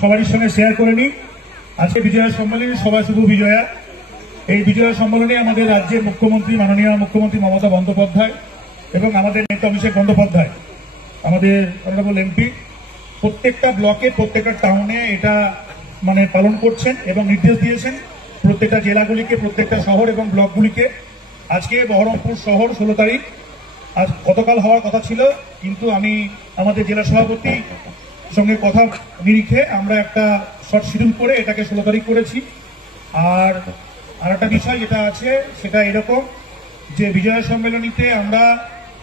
সবারই সঙ্গে শেয়ার করে নিই। আজকে বিজয়া সম্মেলনী সভা শুভ বিজয়া। এই বিজয়া সম্মেলনে আমাদের রাজ্যের মুখ্যমন্ত্রী মাননীয় মুখ্যমন্ত্রী মমতা বন্দ্যোপাধ্যায় এবং আমাদের নেতা অভিষেক বন্দ্যোপাধ্যায়, আমাদের অনারেবল এমপি, প্রত্যেকটা ব্লকে প্রত্যেকটা টাউনে এটা পালন করছেন এবং নির্দেশ দিয়েছেন প্রত্যেকটা জেলাগুলিকে, প্রত্যেকটা শহর এবং ব্লকগুলিকে। আজকে বহরমপুর শহর 16 তারিখ, আজ গতকাল হওয়ার কথা ছিল, কিন্তু আমি আমাদের জেলা সভাপতি সঙ্গে কথা নিরিখে আমরা একটা শর্ট শিডিউল করে এটাকে 16 তারিখ করেছি। আর একটা বিষয় যেটা আছে সেটা এরকম যে বিজয়া সম্মেলনীতে আমরা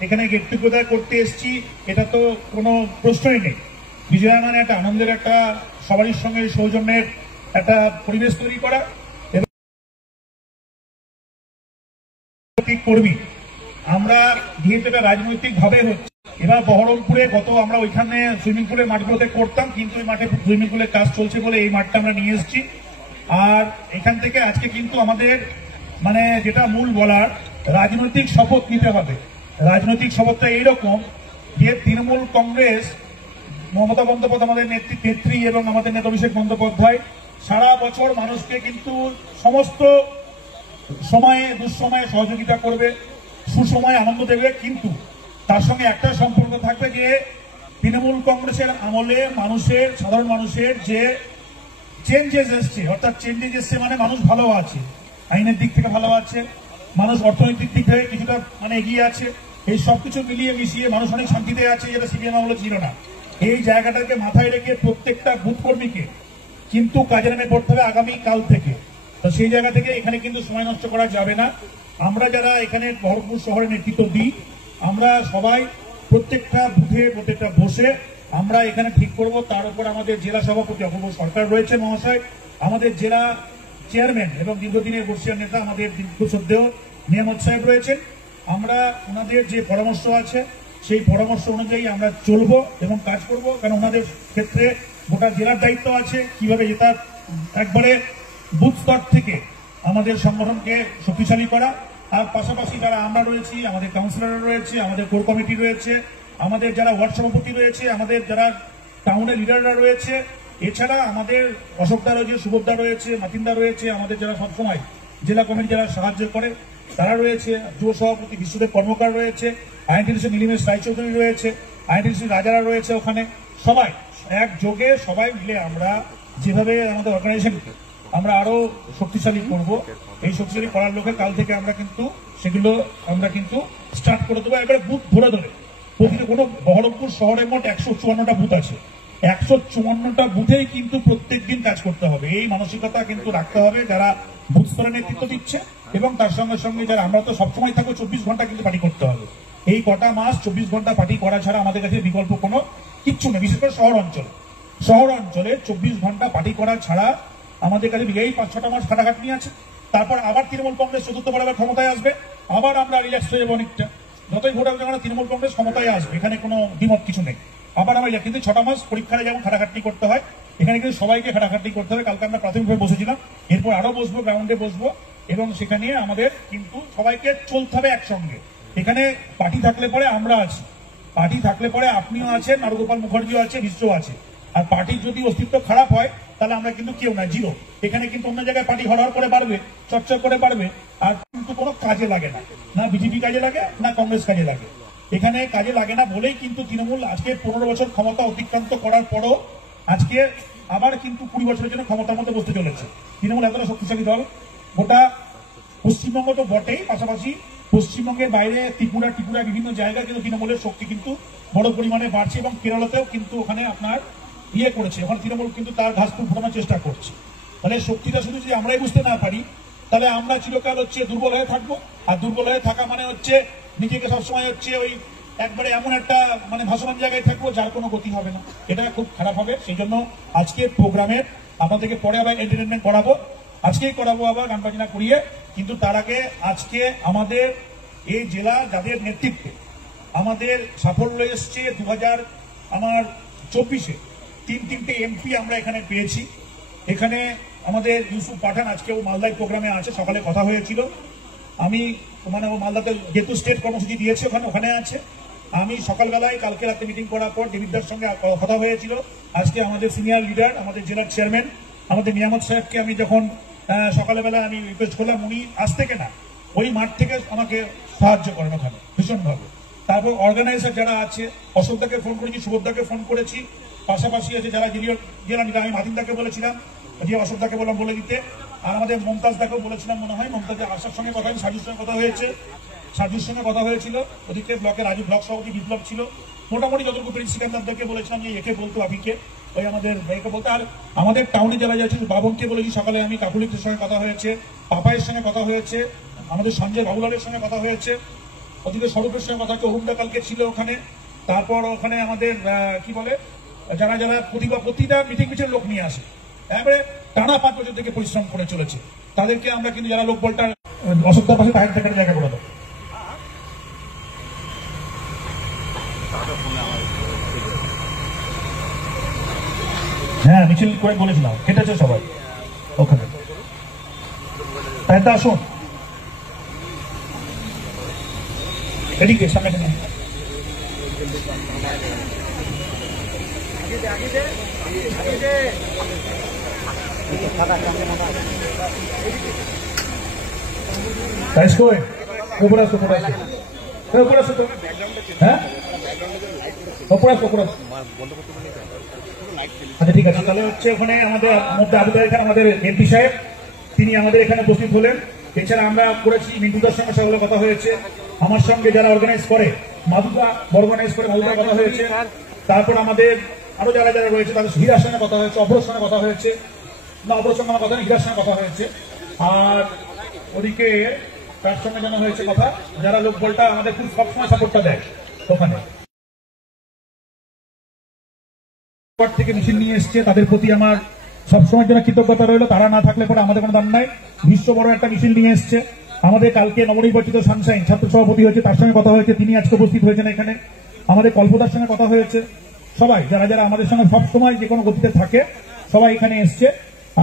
এখানে গেট টুগেদার করতে এসেছি, এটা তো কোনো প্রশ্নই নেই। বিজয়া মানে একটা আনন্দের, একটা সবারই সঙ্গে সৌজন্যের একটা পরিবেশ তৈরি করা এবং কর্মী আমরা যেহেতু এটা রাজনৈতিক ভাবে হচ্ছে। এবার বহরমপুরে আমরা ওইখানে সুইমিং পুলের মাঠগুলোতে করতাম, কিন্তু ওই মাঠে সুইমিং পুলের কাজ চলছে বলে এই মাঠটা আমরা নিয়ে এসেছি। আর এখান থেকে আজকে কিন্তু আমাদের যেটা মূল বলার, রাজনৈতিক শপথ নিতে হবে। রাজনৈতিক শপথটা এইরকম যে তৃণমূল কংগ্রেস, মমতা বন্দ্যোপাধ্যায় আমাদের নেত্রী এবং আমাদের নেতা অভিষেক বন্দ্যোপাধ্যায় সারা বছর মানুষকে কিন্তু সমস্ত সময়ে দুঃসময়ে সহযোগিতা করবে, সুসময়ে আনন্দ দেবে, কিন্তু তার সঙ্গে একটা সম্পর্ক থাকবে যে তৃণমূল কংগ্রেসের আমলে সাধারণ মানুষের যে চেঞ্জেস এসছে, অর্থাৎ চেঞ্জেস এসছে মানুষ ভালো আছে, আইনের দিক থেকে ভালো আছে, মানুষ অর্থনৈতিক দিক থেকে কিছুটা এগিয়ে আছে। এই সবকিছু মিলিয়ে মিশিয়ে মানুষ অনেক শান্তিতে আছে, যেটা সিপিএম আমলে ছিল না। এই জায়গাটাকে মাথায় রেখে প্রত্যেকটা বুথ কর্মীকে কিন্তু কাজে নেমে পড়তে হবে আগামী কাল থেকে। তো সেই জায়গা থেকে এখানে কিন্তু সময় নষ্ট করা যাবে না। আমরা যারা এখানে বহরমপুর শহরে নেতৃত্ব দিই, আমরা সবাই প্রত্যেকটা বুথে প্রত্যেকটা বসে আমরা এখানে ঠিক করব। তার উপর আমাদের জেলা সভাপতি অপূর্ব সরকার রয়েছে মহাশয়, আমাদের জেলা চেয়ারম্যান এবং দীর্ঘদিনের বর্ষীয় নেতা আমাদের দীর্ঘশ্রদ্ধেয় নিয়ামত সাহেব রয়েছেন। আমরা ওনাদের যে পরামর্শ আছে সেই পরামর্শ অনুযায়ী আমরা চলব এবং কাজ করব, কারণ ওনাদের ক্ষেত্রে গোটা জেলার দায়িত্ব আছে কিভাবে যেটা একবারে বুথ স্তর থেকে আমাদের সংগঠনকে শক্তিশালী করা। আর পাশাপাশি যারা আমরা রয়েছি, আমাদের কাউন্সিলররা রয়েছে, আমাদের কোর কমিটি রয়েছে, আমাদের যারা ওয়ার্ড সভাপতি রয়েছে, আমাদের যারা টাউনের লিডাররা রয়েছে, এছাড়া আমাদের অশোকদা রয়েছে, সুবোধদা রয়েছে, মাতিনদা রয়েছে, আমাদের যারা সবসময় জেলা কমিটি যারা সাহায্য করে তারা রয়েছে, যুব সভাপতি বিশ্বদেব কর্মকার রয়েছে, আইএনটিডিসি নীলিমেশ রায়চৌধুরী রয়েছে, আইএনটিডিসি রাজারা রয়েছে। ওখানে সবাই একযোগে সবাই মিলে আমরা যেভাবে আমাদের অর্গানাইজেশনকে আমরা আরো শক্তিশালী করব, এই শক্তিশালী করার লক্ষ্যে কাল থেকে আমরা কিন্তু সেগুলো স্টার্ট করে দেবো একবারে বুথ ধরে ধরে। প্রতিটি কোনো বহরমপুর শহরে মোট 154টা বুথ আছে, 154টা বুথেই কিন্তু প্রত্যেক দিন কাজ করতে হবে। এই মানসিকতা কিন্তু রাখতে হবে যারা বুথ স্তরে নেতৃত্ব দিচ্ছে, এবং তার সঙ্গে সঙ্গে যারা আমরা তো সবসময় থাকবো 24 ঘন্টা কিন্তু পার্টি করতে হবে। এই কটা মাস 24 ঘন্টা পার্টি করা ছাড়া আমাদের কাছে বিকল্প কোনো কিচ্ছু নেই। বিশেষ করে শহর অঞ্চলে 24 ঘন্টা পার্টি করা ছাড়া আমাদের কাছে এই 5-6টা মাস খাটাখাটনি আছে। তারপর আবার তৃণমূল কংগ্রেস চতুর্থবার আবার ক্ষমতায় আসবে, আবার আমরা রিল্যাক্স হয়ে যাবো অনেকটা। যতই ভোট আসবে তৃণমূল কংগ্রেস ক্ষমতায় আসবে, এখানে কোনো দ্বিমত কিছু নেই। আবার আমরা কিন্তু 6টা মাস পরীক্ষায় যেমন খাটাখাটনি করতে হয়, এখানে কিন্তু সবাইকে খাটাখাটনি করতে হবে। কালকে আমরা প্রাথমিকভাবে বসেছিলাম, এরপর আরো বসবো, গ্রাউন্ডে বসবো, এবং সেখানে আমাদের কিন্তু সবাইকে চলতে হবে একসঙ্গে। এখানে পার্টি থাকলে পরে আমরা আছি, পার্টি থাকলে পরে আপনিও আছেন, নারুগোপাল মুখার্জিও আছে, বিশ্বও আছে। আর পার্টির যদি অস্তিত্ব খারাপ হয় তাহলে আমরা কিন্তু কেউ না, জিরো। এখানে কিন্তু অন্য জায়গায় পার্টি হরহর করে বাড়বে, চর্চা করে বাড়বে, আর কিন্তু কোনো কাজে লাগে না, না বিজেপি কাজে লাগে না কংগ্রেস কাজে লাগে। এখানে কাজে লাগে না বলেই কিন্তু তৃণমূল আজকে 15 বছর ক্ষমতা অতিক্রান্ত করার পরও আজকে আবার কিন্তু 20 বছরের জন্য ক্ষমতার মধ্যে বসতে চলেছে। তৃণমূল এতটা শক্তিশালী দল, গোটা পশ্চিমবঙ্গ তো বটেই, পাশাপাশি পশ্চিমবঙ্গের বাইরে ত্রিপুরা বিভিন্ন জায়গায় কিন্তু তৃণমূলের শক্তি কিন্তু বড় পরিমাণে বাড়ছে, এবং কেরলাতেও কিন্তু ওখানে আপনার করেছে, ওখানে তৃণমূল কিন্তু তার ঘাসপুর ফোটানোর চেষ্টা করছে। তাহলে শক্তিটা শুধু যদি আমরাই বুঝতে না পারি, তাহলে আমরা চিরকাল দুর্বল হয়ে থাকবো। আর দুর্বল হয়ে থাকা নিজেকে সবসময় ওই একবারে এমন একটা ভাসমান জায়গায় থাকবো যার কোনো গতি হবে না, এটা খুব খারাপ হবে। সেই জন্য আজকে প্রোগ্রামের আপনাদেরকে পরে আবার এন্টারটেনমেন্ট করাবো, আজকেই করাবো আবার গান বাজনা করিয়ে। কিন্তু তার আগে আজকে আমাদের এই জেলা যাদের নেতৃত্বে আমাদের সাফল্য এসছে 2024-এ 3টে এমপি আমরা এখানে পেয়েছি। এখানে আমাদের ইউসুফ পাঠান আজকেও মালদায় প্রোগ্রামে আছে, সকালে কথা হয়েছিল। আমি মালদাতে যেহেতু স্টেট কর্মসূচি দিয়েছে ওখানে আছে, আমি সকালবেলায় কালকে রাতে মিটিং করার পর দেবিদার সঙ্গে কথা হয়েছিল, আজকে আমাদের সিনিয়র লিডার, আমাদের জেলার চেয়ারম্যান, আমাদের নিয়ামত সাহেবকে আমি যখন সকালবেলা আমি রিকোয়েস্ট করলাম, উনি আসতে না ওই মাঠ থেকে আমাকে সাহায্য করেন ওখানে ভীষণভাবে। তারপর অর্গানাইজার যারা আছে, অশোকদাকে ফোন করেছি, সুবোধদাকে ফোন করেছি, পাশাপাশি আছে যারা জেলা লিডার, আমি মাদিনদাকে বলেছিলাম, যে অশোকদাকে বললাম বলে দিতে, আর আমাদের মমতাজদাকেও বলেছিলাম, মনে হয় মমতাজের আসার সঙ্গে কথা হয়নি, সাজুর সঙ্গে কথা হয়েছে, সাজুর সঙ্গে কথা হয়েছিল, ওদিকে ব্লকের রাজু ব্লক সভাপতি বিপ্লব ছিল, মোটামুটি যতটুকু প্রিন্স সিকান্দারদেরকে বলেছিলাম যে একে বলতো, আবিকে, ওই আমাদের ভাইকে বলতে। আর আমাদের টাউনে যারা যাচ্ছে বাবনকে বলেছি, সকালে আমি কাকুলিকের সঙ্গে কথা হয়েছে, পাপাইয়ের সঙ্গে কথা হয়েছে, আমাদের সঞ্জয় বাবুলালের সঙ্গে কথা হয়েছে, ওদিকে স্বরূপের সঙ্গে কথা হচ্ছে, অরুণদা কালকে ছিল ওখানে। তারপর ওখানে আমাদের কি বলে, যারা যারা প্রতিটা মিটিং মিছিল লোক নিয়ে আসে, এবারে টানা 5 বছর থেকে পরিশ্রম করে চলেছে, তাদেরকে আমরা কিন্তু যারা লোক বলটা অশোকদার পাশে টায়ার দেখার জায়গা করে দেবো। হ্যাঁ, মিছিল করে বলেছিলাম, কেটেছে সবাই ওখানে। তাই তো আসুন এদিকে সামনে সামনে। উপরে আসো, উপরে আসো, উপরে আসো তো। হ্যাঁ, উপরে আসো, উপরে আসো। আচ্ছা ঠিক আছে, তাহলে হচ্ছে ওখানে আমাদের মধ্যে আবুদার এখানে আমাদের এমপি সাহেব, তিনি আমাদের এখানে উপস্থিত হলেন। এছাড়া আমরা করেছি মিন্টুদার সঙ্গে সেগুলো কথা হয়েছে, আমার সঙ্গে যারা অর্গানাইজ করে মাদুদা অর্গানাইজ করে মাদুদার কথা হয়েছে। তারপর আমাদের আরো যারা যারা রয়েছে তাদের হীরার সঙ্গে কথা হয়েছে, অভ্রের সঙ্গে কথা হয়েছে, না অভ্রের সঙ্গে আমার কথা নেই, হীরার সঙ্গে কথা হয়েছে। আর ওদিকে তার সঙ্গে জানা হয়েছে কথা, যারা লোক বলটা আমাদের খুব সবসময় সাপোর্টটা দেয় ওখানে থেকে মিছিল নিয়ে এসছে, তাদের প্রতি আমার সবসময় জন্য কৃতজ্ঞতা রইল। তারা না থাকলে পরে আমাদের কোনো দাম নাই। বিশ্ব বড় একটা মিছিল নিয়ে এসছে। আমাদের কালকে নবনির্বাচিত সানশাইন ছাত্র সভাপতি হয়েছে, তার সঙ্গে কথা হয়েছে, তিনি আজকে উপস্থিত হয়েছেন এখানে। আমাদের কল্পদার সঙ্গে কথা হয়েছে, সবাই যারা যারা আমাদের সঙ্গে সবসময় যে কোনো গতিতে থাকে সবাই এখানে এসছে।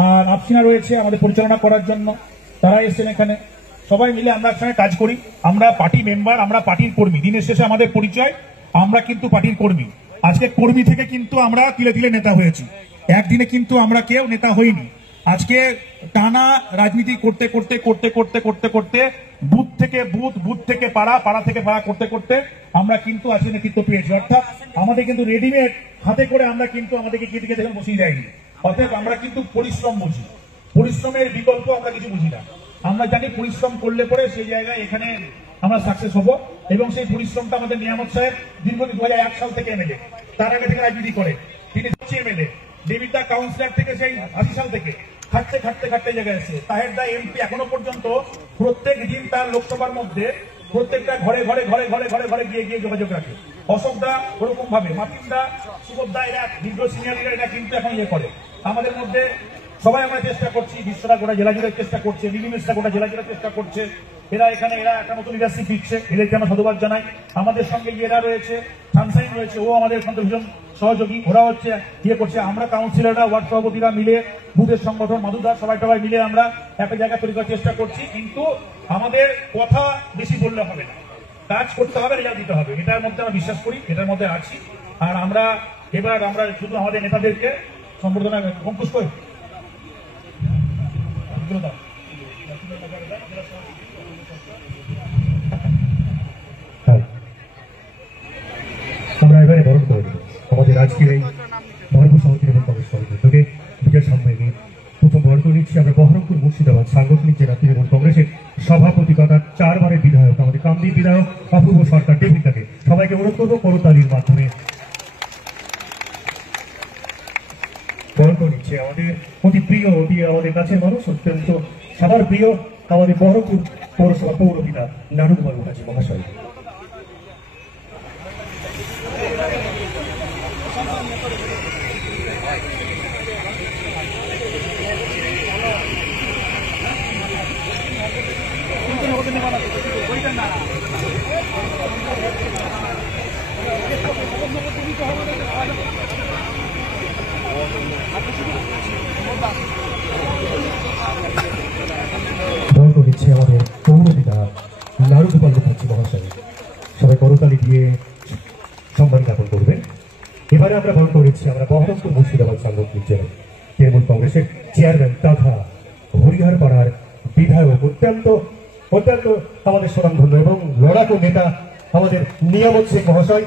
আর আফসিনা রয়েছে আমাদের পরিচালনা করার জন্য, তারা এসছেন এখানে। সবাই মিলে আমরা একসঙ্গে কাজ করি। আমরা পার্টি মেম্বার, আমরা পার্টির কর্মী। দিনের শেষে আমাদের পরিচয়, আমরা কিন্তু পার্টির কর্মী। আজকে কর্মী থেকে কিন্তু আমরা তিলে তিলে নেতা হয়েছি, একদিনে কিন্তু আমরা কেউ নেতা হইনি। আজকে টানা রাজনীতি করতে করতে করতে করতে করতে করতে বুথ থেকে বুথ, বুথ থেকে পাড়া, পাড়া থেকে পাড়া করতে করতে আমরা কিন্তু আজকে নেতৃত্ব পেয়েছি। অর্থাৎ আমাদের কিন্তু রেডিমেড হাতে করে আমরা কিন্তু আমাদেরকে কি দিকে দেখে বসিয়ে যাইনি। অর্থাৎ আমরা কিন্তু পরিশ্রম বুঝি, পরিশ্রমের বিকল্প আমরা কিছু বুঝি না। আমরা জানি পরিশ্রম করলে পরে সেই জায়গায় এখানে আমরা সাকসেস হব। এবং সেই পরিশ্রমটা আমাদের নিয়ামত সাহেব দীর্ঘদিন 2001 সাল থেকে এমএলএ, তার আগে থেকে রাজনীতি করে, তিনি এমএলএ, দেবিদ্যা কাউন্সিলর থেকে সেই 80 সাল থেকে খাটতে খাটতে খাটতে জায়গায় এসে তাহের দা এমপি এখনো পর্যন্ত প্রত্যেক দিন তার লোকসভার মধ্যে প্রত্যেকটা ঘরে ঘরে ঘরে ঘরে ঘরে ঘরে গিয়ে গিয়ে যোগাযোগ রাখে। অশোক দা ওরকম ভাবে, মাতিন দা, সুবোধ দা, এরা দীর্ঘ সিনিয়র লিডার, এরা কিন্তু এখন ইয়ে করে। আমাদের মধ্যে সবাই আমরা চেষ্টা করছি, বিশ্বটা গোটা জেলা জুড়ে চেষ্টা করছে, মিলিমিশটা গোটা জেলা জুড়ে চেষ্টা করছে। এরা এখানে এরা একটা নতুন লিডারশিপ দিচ্ছে, এদেরকে আমরা সাধুবাদ জানাই। আমাদের সঙ্গে এরা রয়েছে, সানশাইন রয়েছে, ও আমাদের সঙ্গে ভীষণ সহযোগী। ওরা হচ্ছে ইয়ে করছে, আমরা কাউন্সিলররা, ওয়ার্ড সভাপতিরা মিলে, বুথের সংগঠন, মাদুদার সবাই সবাই মিলে আমরা একটা জায়গা তৈরি করার চেষ্টা করছি। কিন্তু আমাদের কথা বেশি বললে হবে না, কাজ করতে হবে, রেজাল্ট দিতে হবে। এটার মধ্যে আমরা বিশ্বাস করি, এটার মধ্যে আছি। আর আমরা এবার আমরা শুধু আমাদের নেতাদেরকে সম্বর্ধনা অঙ্কুশ করি। আমরা এবারে বরণ করে দেব আমাদের আজকের এই বহরমপুর সমিতির এবং কংগ্রেস সমিতির থেকে বিজয় সামনে প্রথম বরণ করে নিচ্ছি আমরা বহরমপুর মুর্শিদাবাদ সাংগঠনিক জেলা তৃণমূল কংগ্রেসের সভাপতি তথা 4 বারের বিধায়ক আমাদের কামদীর বিধায়ক অপূর্ব সরকার ডেভিডকে সবাইকে অনুরোধ করবো করতালির মাধ্যমে বরণ করে নিচ্ছে আমাদের অতি প্রিয়, অতি আমাদের কাছের মানুষ, অত্যন্ত সবার প্রিয় আমাদের বহরমপুর পৌরসভা পৌরপিতা নারুকুমার মুখার্জি মহাশয়। বরণ দিচ্ছে আমাদের পৌরপিতা নারুগোপাল মুখার্জি মহাশয়। সবাই করতালি দিয়ে সম্মান জ্ঞাপন করবেন। এবারে এবারে আমরা বরণ করে নিচ্ছি আমরা বহরমপুর মুর্শিদাবাদ সাংগঠনিক জেলা তৃণমূল কংগ্রেসের চেয়ারম্যান তথা হরিহর পাড়ার বিধায়ক অত্যন্ত অত্যন্ত আমাদের স্বনামধন্য এবং লড়াকু নেতা আমাদের নিয়ামত শেখ মহাশয়।